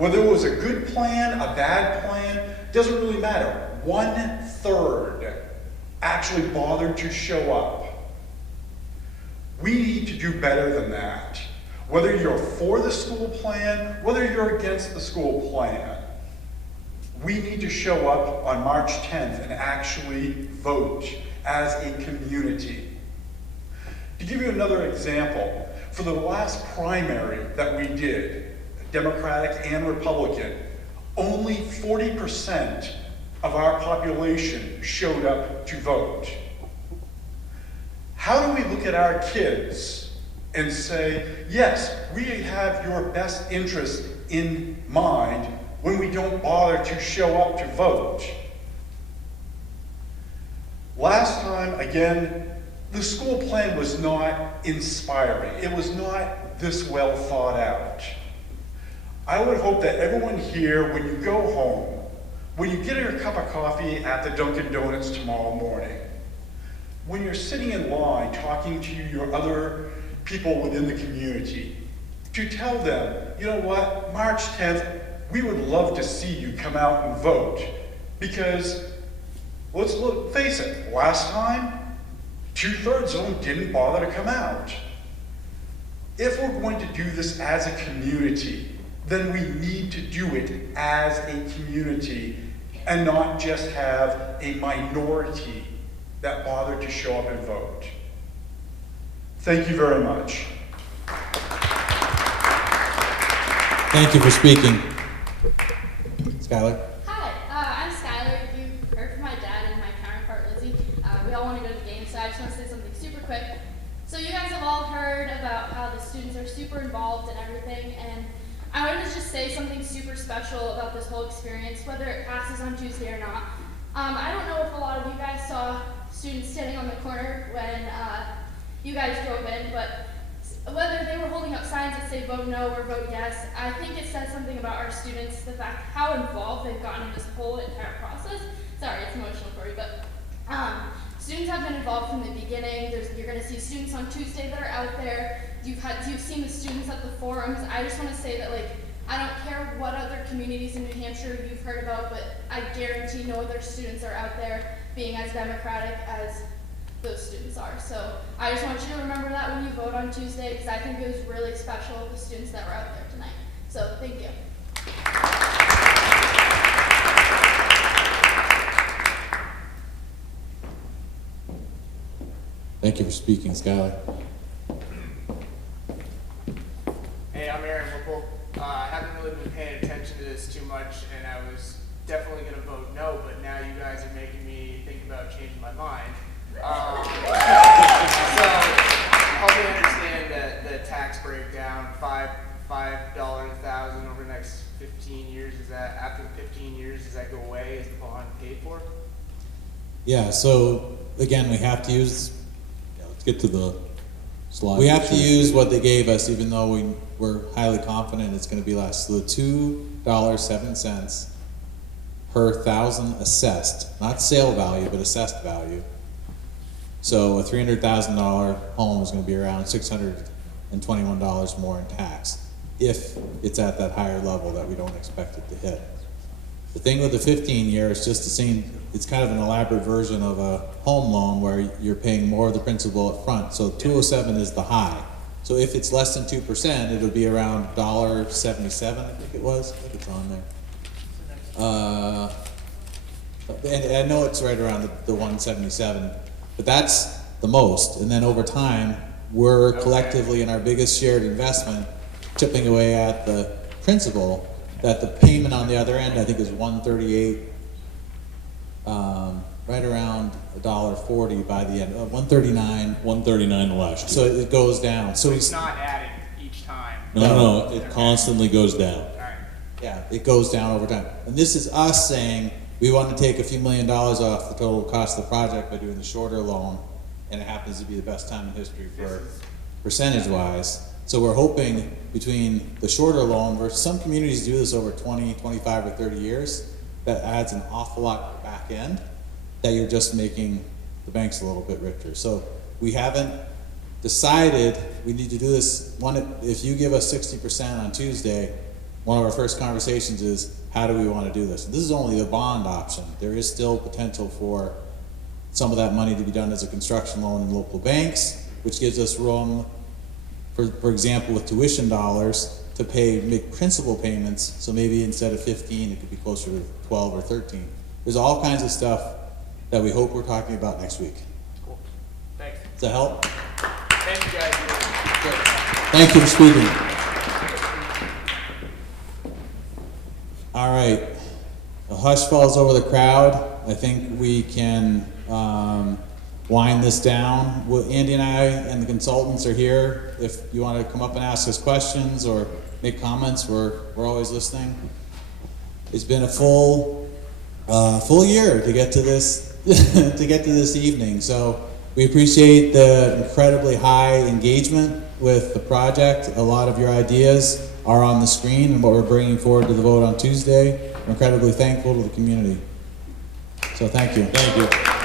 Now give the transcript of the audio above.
Whether it was a good plan, a bad plan, doesn't really matter. 1/3 actually bothered to show up. We need to do better than that. Whether you're for the school plan, whether you're against the school plan, we need to show up on March 10th and actually vote as a community. To give you another example, for the last primary that we did, Democratic and Republican, only 40% of our population showed up to vote. How do we look at our kids and say, yes, we have your best interest in mind when we don't bother to show up to vote? Last time, again, the school plan was not inspiring. It was not this well thought out. I would hope that everyone here, when you go home, when you get your cup of coffee at the Dunkin' Donuts tomorrow morning, when you're sitting in line talking to your other people within the community, to tell them, you know what, March 10th, we would love to see you come out and vote. Because, face it, last time, 2/3 of them didn't bother to come out. If we're going to do this as a community, then we need to do it as a community and not just have a minority that bothered to show up and vote. Thank you very much. Thank you for speaking. Skylar? Hi, I'm Skylar. You heard from my dad and my counterpart, Lizzie. We all want to go to the game, so I just want to say something super quick. So you guys have all heard about how the students are super involved in everything, and I wanted to just say something super special about this whole experience, whether it passes on Tuesday or not. I don't know if a lot of you guys saw students standing on the corner when you guys drove in, but whether they were holding up signs that say vote no or vote yes, I think it says something about our students, the fact how involved they've gotten in this whole entire process. Sorry, it's emotional for you, but students have been involved from the beginning. You're going to see students on Tuesday that are out there. You've seen the students at the forums. I just want to say that, like, I don't care what other communities in New Hampshire you've heard about, but I guarantee no other students are out there being as democratic as those students are. So I just want you to remember that when you vote on Tuesday, because I think it was really special, the students that were out there tonight. So thank you. Thank you for speaking, Skylar. Hey, I'm Aaron Whipple. I haven't really been paying attention to this too much, and I was definitely going to vote no, but now you guys are making me think about changing my mind. So, help me understand the tax breakdown, $5 a thousand over the next 15 years. Is that, after the 15 years, does that go away? Is the bond paid for? Yeah, so again, we have to use, Let's get to the slide. we have to use what they gave us, even though we're highly confident it's going to be less. So the $2.07 per thousand assessed, not sale value, but assessed value. So a $300,000 home is going to be around $621 more in tax if it's at that higher level that we don't expect it to hit. The thing with the 15-year is just the same, it's kind of an elaborate version of a home loan where you're paying more of the principal up front. So 207 is the high. So if it's less than 2%, it would be around $1.77, I think it was. I think it's on there. And I know it's right around the 177, but that's the most. And then over time, we're collectively in our biggest shared investment chipping away at the principal, that the payment on the other end, I think, is $138, right around $1.40 by the end, $139. $139 the last year. So it goes down. So It's not adding each time. No, it constantly goes down. All right. yeah, it goes down over time. And this is us saying we want to take a few $1 million off the total cost of the project by doing the shorter loan, and it happens to be the best time in history for percentage-wise. So we're hoping between the shorter loan versus some communities do this over 20, 25, or 30 years, that adds an awful lot back end that you're just making the banks a little bit richer. So we haven't decided we need to do this. One, if you give us 60% on Tuesday, one of our first conversations is, how do we want to do this? This is only the bond option. There is still potential for some of that money to be done as a construction loan in local banks, which gives us room, for example, with tuition dollars, to make principal payments. So maybe instead of 15, it could be closer to 12 or 13. There's all kinds of stuff that we hope we're talking about next week. Cool. Thanks. Does that help? Thank you guys. Thank you for speaking. All right, the hush falls over the crowd. I think we can wind this down. Andy and I and the consultants are here. If you want to come up and ask us questions or make comments, we're always listening. It's been a full year to get to this to get to this evening. So we appreciate the incredibly high engagement with the project. A lot of your ideas are on the screen and what we're bringing forward to the vote on Tuesday. We're incredibly thankful to the community. So thank you. Thank you.